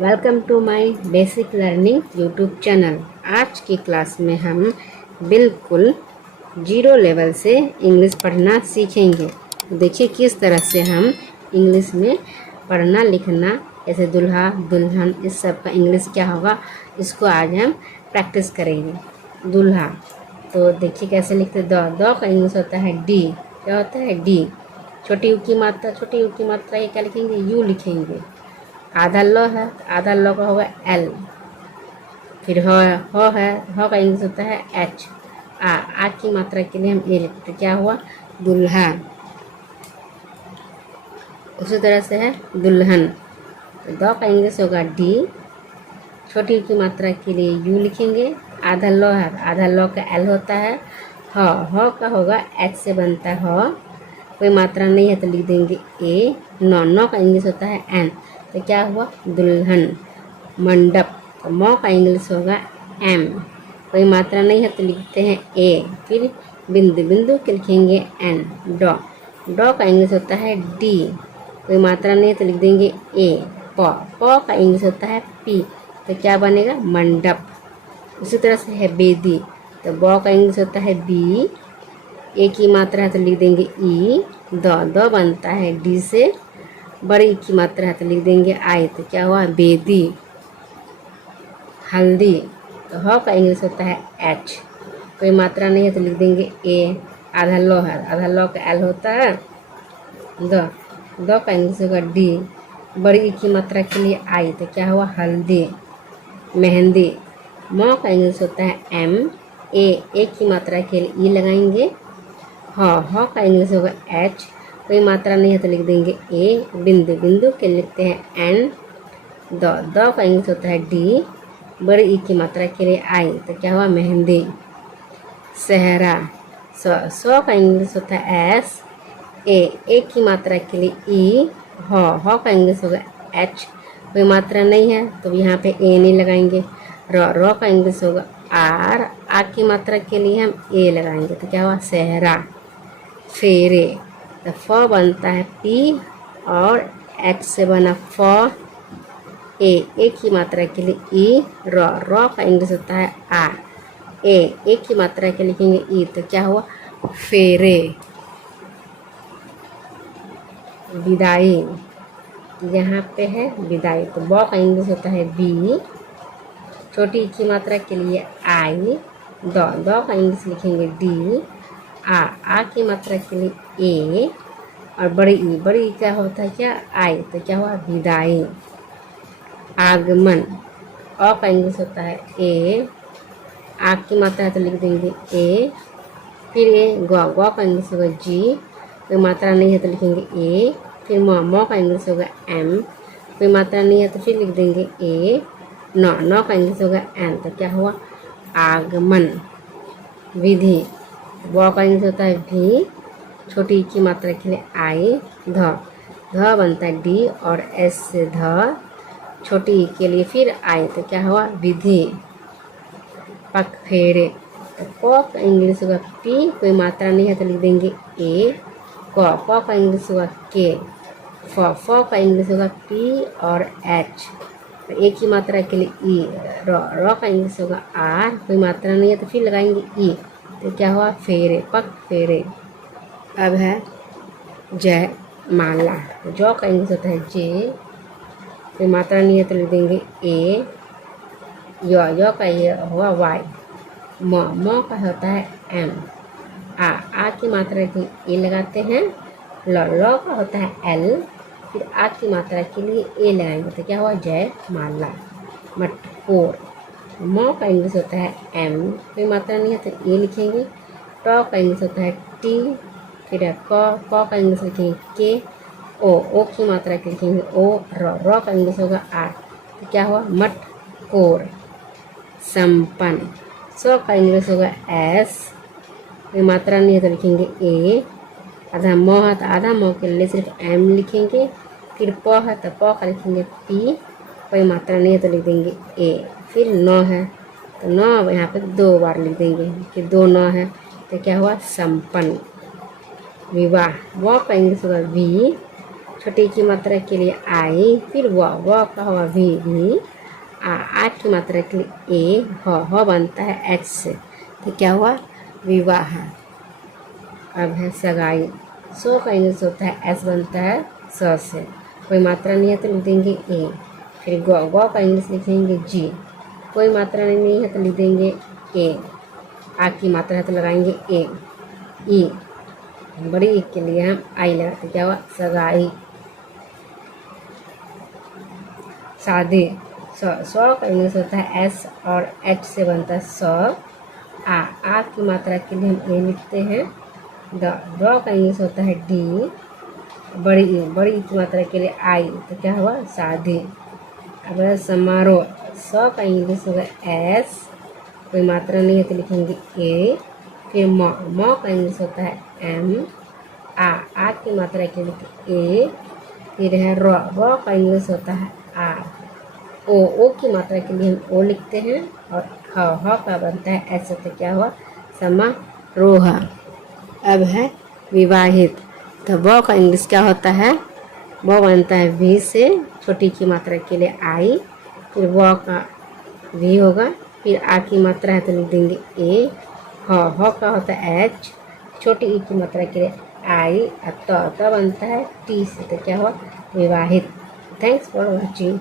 Welcome to my basic learning YouTube channel. आज की class में हम बिल्कुल जीरो लेवल से इंग्लिश पढ़ना सीखेंगे। देखिए किस तरह से हम इंग्लिश में पढ़ना लिखना, जैसे दूल्हा दुल्हन, इस सब का इंग्लिश क्या होगा, इसको आज हम प्रैक्टिस करेंगे। दूल्हा, तो देखिए कैसे लिखते। द का इंग्लिश होता है डी। क्या होता है? डी। छोटी यू की मात्रा, छोटी यू की मात्रा ये क्या लिखेंगे? यू लिखेंगे। आधा ल है, आधा ल का होगा एल। फिर ह है, ह का इंग्लिश होता है एच। आ की मात्रा के लिए हम ए लिखते। क्या हुआ? दुल्हा। उसी तरह से है दुल्हन। तो द का इंग्लिश होगा डी। छोटी की मात्रा के लिए यू लिखेंगे। आधा ल है, आधा ल का एल होता है। ह का होगा एच से बनता है ह। कोई मात्रा नहीं है तो लिख देंगे ए। नौ का इंग्लिश होता है एन। तो क्या हुआ? दुल्हन। मंडप, तो मौ का इंग्लिश होगा एम। कोई मात्रा नहीं है तो लिखते हैं ए। फिर बिंदु, बिंदु के लिखेंगे एन। डॉ का इंग्लिश होता है डी। कोई मात्रा नहीं है तो लिख देंगे ए। प का इंग्लिश होता है पी। तो क्या बनेगा? मंडप। उसी तरह से है बेदी। तो ब का इंग्लिश होता है बी। ए की मात्रा है तो लिख देंगे ई। द बनता है डी से। बड़ी की मात्रा है तो लिख देंगे आई। तो क्या हुआ? बेदी। हल्दी, तो ह का इंग्लिश होता है एच। कोई मात्रा नहीं है तो लिख देंगे ए। आधा लो है, आधा लो का एल होता है। द का इंग्लिश होगा डी। बड़ी ई की मात्रा के लिए आई। तो क्या हुआ? हल्दी। मेहंदी, म का इंग्लिश होता है एम। ए की मात्रा के लिए ई लगाएंगे। ह का इंग्लिश होगा एच। कोई मात्रा नहीं है तो लिख देंगे ए। बिंदु, बिंदु के लिखते हैं एन। द का इंग्लिश होता है डी। बड़ी ई की मात्रा के लिए आई। तो क्या हुआ? मेहंदी। सहरा, सौ का इंग्लिश होता है एस। ए की मात्रा के लिए ई। ह का इंग्लिश होगा एच। कोई मात्रा नहीं है तो यहाँ पे ए नहीं लगाएंगे। र का इंग्लिश होगा आर। आ की मात्रा के लिए हम ए लगाएंगे। तो क्या हुआ? सहरा। फेरे, तो फ बनता है पी और एच से बना फ। ए की मात्रा के लिए ई। र का इंग्लिश होता है आ। ए की मात्रा के लिखेंगे ई। तो क्या हुआ? फेरे। विदाई, यहाँ पे है विदाई। तो ब का इंग्लिश होता है बी। छोटी की मात्रा के लिए आई। द का इंग्लिश लिखेंगे डी। आ की मात्रा के लिए ए। और बड़ी ई क्या होता है? क्या? आई। तो क्या हुआ? विदाई। आगमन, अ का इंग्लिश होता है ए। आ की मात्रा है तो लिख देंगे ए। फिर ए। ग का इंग्लिश होगा जी। कोई मात्रा नहीं है तो लिखेंगे ए। फिर म का इंग्लिश होगा एम। कोई मात्रा नहीं है तो फिर लिख देंगे ए। न का इंग्लिश होगा एन। तो क्या हुआ? आगमन। विधि, व का इंग्लिश होता है भी। छोटी की मात्रा के लिए आई। ध बनता है डी और एस से ध। छोटी ई के लिए फिर आई। तो क्या हुआ? विधि। पगफेरे, तो क का इंग्लिश होगा पी। कोई मात्रा नहीं है तो लिख देंगे ए। क का इंग्लिश होगा के। फ का इंग्लिश होगा पी और एच। तो ए की मात्रा के लिए ई। र का इंग्लिश होगा आर। कोई मात्रा नहीं है तो फिर लगाएंगे ई। तो क्या हुआ? फेरे, पग फेरे। अब है जय माला। जौ का इंग्लिश होता है जे। कोई मात्रा नहीं है तो लिख देंगे ए। यो का ये हुआ वाई। म का होता है एम। आ की मात्रा के ए लगाते हैं। ल का होता है एल। फिर आ की मात्रा के लिए ए लगाएंगे। तो क्या हुआ? जय माला। मटकोर, म का इंग्लिश होता है एम। कोई मात्रा नहीं है तो ए लिखेंगे। ट का इंग्लिश होता है टी। फिर क का इंग्लिश लिखेंगे के। ओ की मात्रा के लिखेंगे ओ। र का इंग्लिश होगा आर। तो क्या हुआ? मटकोर। संपन्न, स का इंग्लिश होगा एस। कोई मात्रा नहीं है तो लिखेंगे ए। आधा म है तो आधा म के लिए सिर्फ एम लिखेंगे। फिर प है तो प का लिखेंगे पी। कोई मात्रा नहीं है तो लिख देंगे ए। फिर न है तो न यहाँ पे 2 बार लिख देंगे। फिर 2 न है तो क्या हुआ? संपन्न। विवाह, व का इंग्लिश होगा वी। छोटी की मात्रा के लिए आई, फिर व का हुआ भी, आ की मात्रा के लिए ए, ह बनता है एच से, तो क्या हुआ विवाह। अब है सगाई, सो का इंग्लिश होता है एस बनता है स से, कोई मात्रा नहीं है तो लिख देंगे ए। फिर ग का इंग्लिश लिखेंगे जी, कोई मात्रा नहीं है तो लिख देंगे ए, आ की मात्रा है तो लगाएंगे ए। ई, बड़ी ई के लिए हम आई लगाते, क्या हुआ सगाई। शादी, सौ का इंग्लिश होता है एस और एच से बनता है सौ। आ की मात्रा के लिए हम ए लिखते हैं। द का इंग्लिश होता है डी, बड़ी की मात्रा के लिए आई, तो क्या हुआ शादी। अब समारोह, स का इंग्लिश होगा एस, कोई मात्रा नहीं है तो लिखेंगे ए। फिर म का इंग्लिश होता है एम, आ की मात्रा के लिए ए। फिर है र का इंग्लिश होता है आर, ओ की मात्रा के लिए हम ओ लिखते हैं, और ह का बनता है एस, तो क्या हुआ समारोह। अब है विवाहित, तो व का इंग्लिश क्या होता है, व बनता है वी से, छोटी की मात्रा के लिए आई, फिर व का वी होगा, फिर आ की मात्रा है तो लिख देंगे ए। ह का होता है एच, छोटी ई की मात्रा के लिए आई, और त बनता है टी से, तो क्या हुआ विवाहित। Thanks for watching.